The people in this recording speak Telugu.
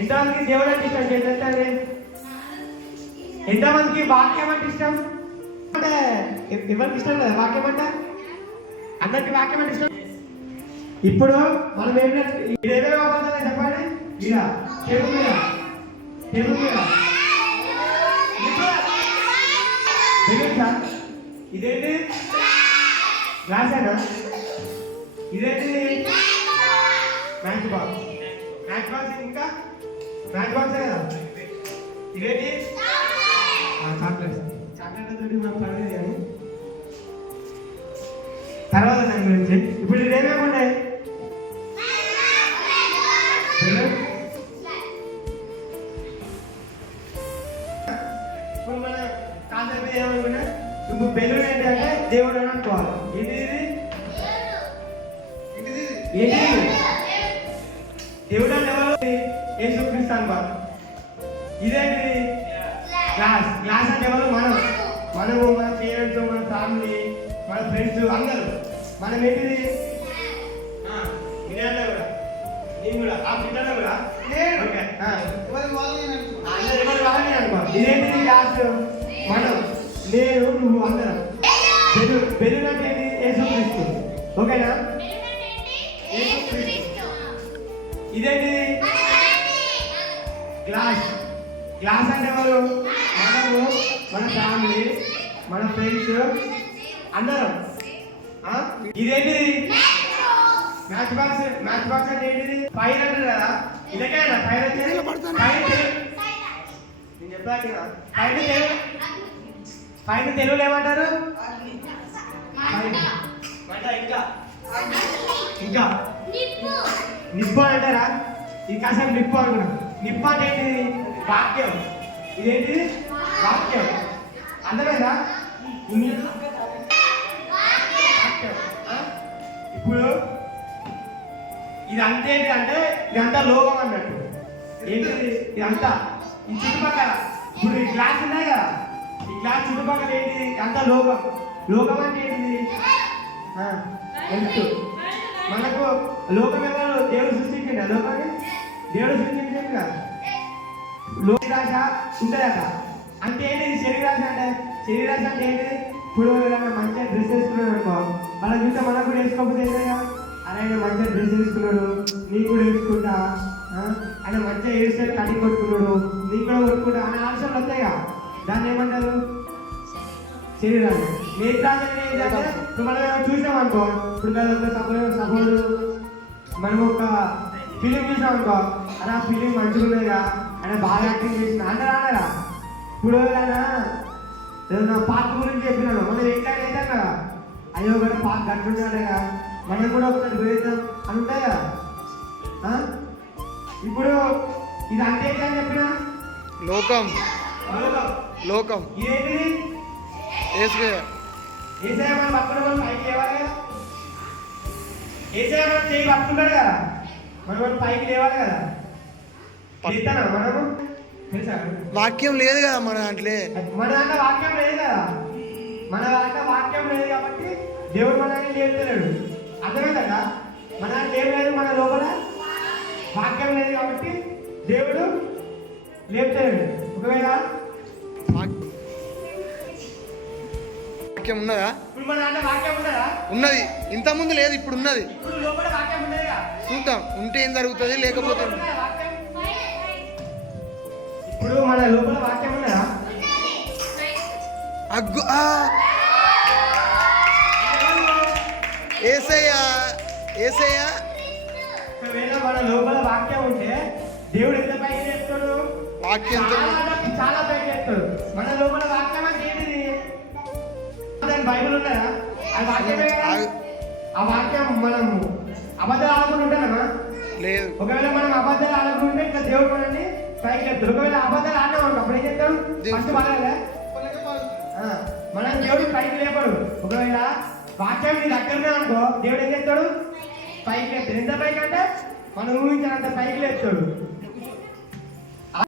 ఎంతమందికి దేవుడు అంటే ఇష్టం చేసేది? ఎంతమందికి వాక్యం అంటే ఇష్టం? అంటే ఎవరికి ఇష్టం కదా వాక్యం అంటే? అందరికి వాక్యం అంటే ఇష్టం. ఇప్పుడు మనం ఏమేమి అవ్వాలని చెప్పండి. ఇలా తెలుగు మీద ఇదేంటి గ్లాసేనా? ఇదేంటి మ్యాచ్ బాక్స్. ఇంకా మ్యాచ్ బాక్సే కదా. ఇదేంటి చాక్లెట్ తోటి మనం పడలేదు కానీ తర్వాత దాని గురించి. ఇప్పుడు ఇదేమేమి ఉన్నాయి? ఇప్పుడు మన కాన్సెప్ట్ ఏమనుకున్నా, ఇప్పుడు బెలూన్ ఏంటంటే దేవుడు అని అనుకోవాలి. ఏంటి దేవుడు అంటే ఎవరు? యేసుక్రీస్తు అనుకోవాలి. ఇదేంటిది? గ్లాస్ అంటే ఎవరు? మనము మన పేరెంట్స్, మన ఫ్యామిలీ, మన ఫ్రెండ్స్ అందరూ. మనం ఏంటిది? వినయాల్లో కూడా, నేను కూడా, ఆ పిల్లల్లో కూడా వాళ్ళని అనుకో. ఇదేంటిది? గ్లాస్ మనం, నేను, నువ్వు అందరం. బెలూన్ అంటే ఏంటి? యేసుక్రీస్తు. ఓకేనా? ఇదేంటిది? గ్లాస్ అంటే ఎవరు? మనము, మన ఫ్యామిలీ, మన ఫ్రెండ్స్ అందరం. ఇదేంటిది? మ్యాచ్ బాక్స్ అంటే ఏంటిది? ఫైర్ అంటారు కదా. ఇదకేనా ఫైర్ అంటే? నేను చెప్పాను కదా. ఫైర్ తెలుగులో ఏమంటారు? ఇంకా నిప్పు అంటారా? ఇది కాసేపు నిప్పు అనుకున్నాం. నిప్పు అంటే ఏంటిది? వాక్యం. ఇదేంటిది? వాక్యం. అర్థమైందా? ఇప్పుడు ఇది అంతేంటి అంటే ఇదంతా లోకం అన్నట్టు. ఏంటిది? ఇదంతా ఈ చుట్టుపక్కల ఇప్పుడు ఈ గ్లాస్ ఉన్నాయి కదా, ఈ గ్లాస్ చుట్టుపక్కల ఏంటిది? అంతా లోకం. లోకం అంటే ఏంటిది? మనకు లోకం ఎవరు? దేవుడు సృష్టించింది. లోకాన్ని దేవుడు సృష్టించింది కదా. లోకరాశ ఉంటుందట. అంటే ఏంటిది? శరీరాశ అంటే? శరీరాశ అంటే ఏంటిది? ఇప్పుడు మంచిగా డ్రెస్ వేసుకున్నాడు అనుకో, వాళ్ళ చూస్తే మనకు కూడా వేసుకోకపోతే ఏంటంటే ఆయన మంచిగా డ్రెస్ వేసుకున్నాడు, నీకు కూడా వేసుకుంటా, ఆయన మంచిగా వేస్తే కటింగ్ కొట్టుకున్నాడు, నీకు కూడా కొట్టుకుంటా అనే ఆలోచనలు వస్తాయిగా. దాన్ని ఏమంటారు? శరీరాశ. నేత్రాశ ఏంటంటే ఇప్పుడు మనం చూసాం అనుకో, ఇప్పుడు సపోజ్ మనం ఒక ఫిలిం చూసాం అనుకో, అని ఆ ఫిలిం మంచిగా ఉన్నాయిగా, ఆయన బాగా యాక్టింగ్ చేసిన అన్నారా? ఇప్పుడు ఏదైనా పార్క్ గురించి చెప్పినాడు, మనం ఎట్లా అవుతాం కదా, అయ్యో కూడా పార్క్ కట్టుంటాడుగా, మనం కూడా ఒకసారి వేద్దాం అని ఉంటాయి కదా. ఇప్పుడు ఇది అంటే ఏంటని చెప్పిన లోకం ఇదేంటిది? ఏసయ్య మనం పక్కన మనం పైకి లేవాలి కదా. ఏసయ్య మనం చేయి పట్టుకుంటాడు కదా, మనం పైకి లేవాలి కదా. చేస్తానా మనము? వాక్యం లేదు కదా మన దాంట్లో. వాక్యం లేదు కదా. మన దాంట్లో వాక్యం లేదు కాబట్టి దేవుడు మనల్ని లేపుతున్నాడు. అర్థమైందా? మన దాంట్లో ఏం లేదు, మన లోపల వాక్యం లేదు కాబట్టి దేవుడు లేపుతున్నాడు. ఒకవేళ వాక్యం ఉన్నదా? ఇప్పుడు మన దాంట్లో వాక్యం ఉన్నదా? ఉన్నది. ఇంత ముందు లేదు, ఇప్పుడు ఉన్నది. ఇప్పుడు లోపల వాక్యం ఉన్నదిగా. చూద్దాం ఉంటే ఏం జరుగుతుంది, లేకపోతే ఇప్పుడు మన లోపల వాక్యం ఉన్నదా? అగ్గు ఏసయ్యా. ఒకవేళ మన లోపల వాక్యం ఉంటే దేవుడు ఎంత పైకి చేస్తాడు? వాక్యంతో చాలా పైకి చేస్తాడు. మన లోపల వాక్యం అంటే ఏంటిది? దాని బైబిల్ ఉన్నదా? అది వాక్యమే కదా. ఆ వాక్యం మనం అబద్ధాలు ఆడకుండా ఉంటామా? లేదు. ఒకవేళ మనం అబద్ధాలు ఆడకుండా ఇట్లా దేవుడు మనల్ని పైకి చెప్తాడు. ఒకవేళ అబద్ధాలు ఆడినాం అప్పుడు ఏం చెప్తాడు? ఫస్ట్ బాగా మనం దేవుడు పైకి లేపడు. ఒకవేళ వాక్యం నీ దగ్గరనే అనుకో, దేవుడు ఏం చేస్తాడు? పైకి లేపుతాడు. ఎంత పైకి అంటే మనం ఊహించినంత పైకి లేపుతాడు.